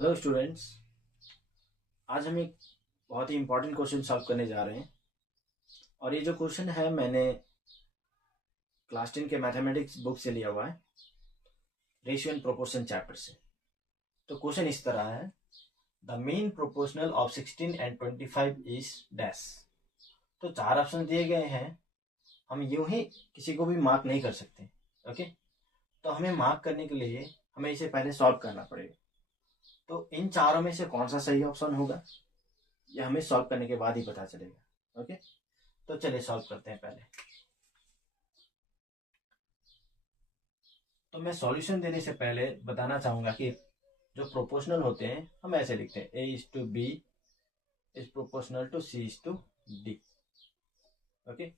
Hello students, आज हम एक बहुत ही इम्पोर्टेंट क्वेश्चन सॉल्व करने जा रहे हैं। और ये जो क्वेश्चन है मैंने क्लास 10 के मैथमेटिक्स बुक से लिया हुआ है, रेशियो एंड प्रोपोर्शन चैप्टर से। तो क्वेश्चन इस तरह है, the mean proportional of 16 and 25 is dash. तो चार ऑप्शन दिए गए हैं, हम यूं ही किसी को भी मार्क नहीं कर सकते। ओके, तो हमें मार्क करने के लिए हमें इसे पहले सॉल्व करना पड़ेगा। तो इन चारों में से कौन सा सही ऑप्शन होगा यह हमें सॉल्व करने के बाद ही पता चलेगा। ओके, तो चलिए सॉल्व करते हैं। पहले तो मैं सॉल्यूशन देने से पहले बताना चाहूंगा कि जो प्रोपोर्शनल होते हैं हम ऐसे लिखते हैं, a is to b is proportional to c is to d। Okay,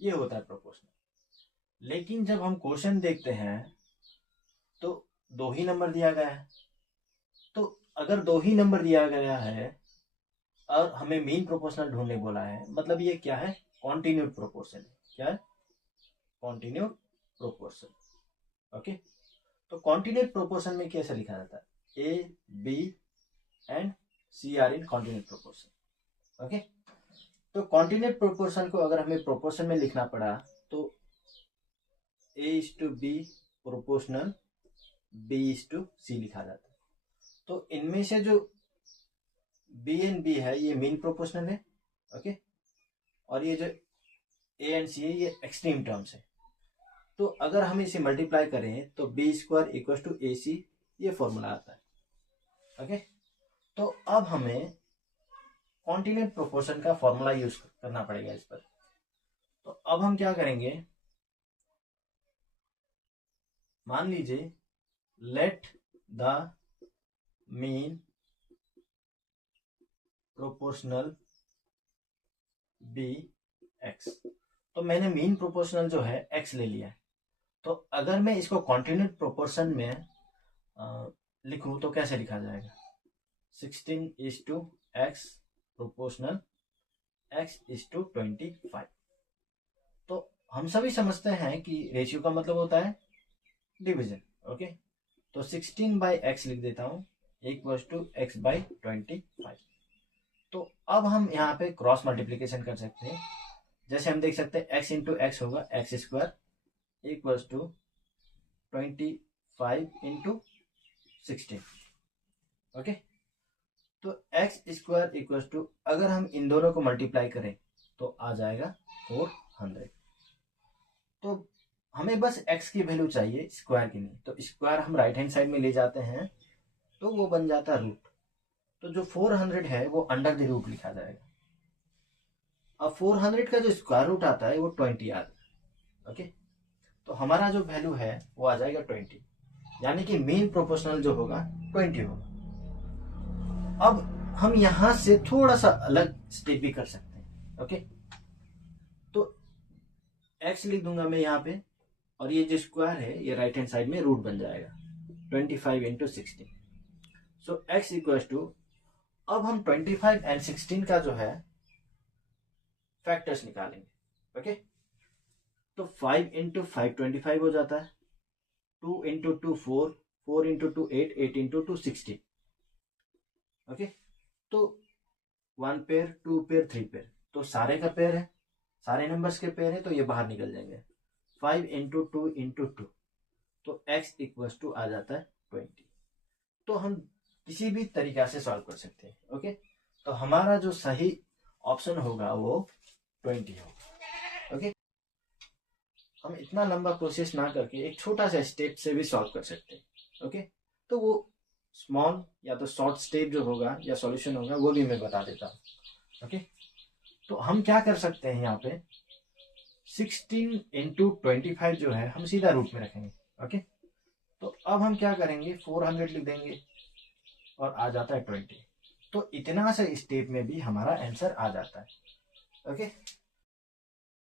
ये होता है प्रोपोर्शनल। लेकिन जब हम क्वेश्चन देखते हैं तो दो ही नंबर दिया गया है। तो अगर दो ही नंबर दिया गया है और हमें मीन प्रोपोर्शनल ढूंढने बोला है, मतलब ये क्या है, कॉन्टिन्यूड प्रोपोर्शन। क्या है? Continued proportion. ओके, तो कॉन्टिन्यूड प्रोपोर्शन में कैसे लिखा जाता है, A B and C are in continued proportion. Okay, तो कॉन्टिन्यूड प्रोपोर्शन को अगर हमें प्रोपोर्शन में लिखना पड़ा तो A is to B proportional B is to C लिखा जाता है। तो इनमें से जो बी एंड बी है ये मीन प्रोपोर्शनल है। ओके, और ये जो ए एंड सी है ये एक्सट्रीम टर्म्स है। तो अगर हम इसे मल्टीप्लाई करें तो बी स्क्वायर इक्वल टू ए सी, ये फॉर्मूला आता है। ओके, तो अब हमें कॉन्टिन्यूड प्रोपोर्शन का फॉर्मूला यूज करना पड़ेगा इस पर। तो अब हम क्या करेंगे, मान लीजिए let the mean proportional be x. तो मैंने मीन प्रोपोर्शनल जो है एक्स ले लिया है। तो अगर मैं इसको कॉन्टिन्यूड प्रोपोर्शन में लिखूं तो कैसे लिखा जाएगा, 16 is to x proportional x is to 25। तो हम सभी समझते हैं कि रेशियो का मतलब होता है डिवीजन। ओके, तो 16 बाई एक्स लिख देता हूं इक्वल टू एक्स बाई 25। तो अब हम यहाँ पे क्रॉस मल्टीप्लीकेशन कर सकते हैं। जैसे हम देख सकते हैं x इंटू एक्स होगा x square equal to 25 into 16। Okay, तो एक्स स्क्वायर इक्वल टू, अगर हम इन दोनों को मल्टीप्लाई करें तो आ जाएगा 400। तो हमें बस x की वैल्यू चाहिए, स्क्वायर की नहीं। तो स्क्वायर हम राइट हैंड साइड में ले जाते हैं तो वो बन जाता है रूट। तो जो 400 है वो अंडर द रूट लिखा जाएगा। अब 400 का जो स्क्वायर रूट आता है वो 20 आता है। ओके, तो हमारा जो वैल्यू है वो आ जाएगा 20, यानी कि मीन प्रोपोर्शनल जो होगा 20 होगा। अब हम यहां से थोड़ा सा अलग स्टेप भी कर सकते हैं। ओके, तो x लिख दूंगा मैं यहाँ पे, और ये जो स्क्वायर है ये राइट हैंड साइड में रूट बन जाएगा 25 into 16। So x equal to, अब हम 25 एंड 16 का जो है फैक्टर्स निकालेंगे। ओके, तो 5 इंटू 5 25 हो जाता है, 2 इंटू 2 4, 4 इंटू 2 8, 8 इंटू 2 16। ओके, तो 1 पेयर 2 पेयर 3 पेयर, तो सारे का पेयर है, सारे नंबर्स के पेयर है, तो ये बाहर निकल जाएंगे। 5 इंटू 2 इंटू 2, तो x इक्वल टू आ जाता है 20। तो हम किसी भी तरीका से सॉल्व कर सकते हैं। ओके, तो हमारा जो सही ऑप्शन होगा वो 20 होगा। ओके, हम इतना लंबा प्रोसेस ना करके एक छोटा सा स्टेप से भी सॉल्व कर सकते हैं। ओके, तो वो स्मॉल या तो शॉर्ट स्टेप जो होगा या सॉल्यूशन होगा वो भी मैं बता देता हूँ। ओके, तो हम क्या कर सकते हैं, यहाँ पे 16 इंटू 25 जो है हम सीधा रूट में रखेंगे। ओके, तो अब हम क्या करेंगे, 400 लिख देंगे और आ जाता है 20। तो इतना से स्टेप में भी हमारा आंसर आ जाता है। ओके,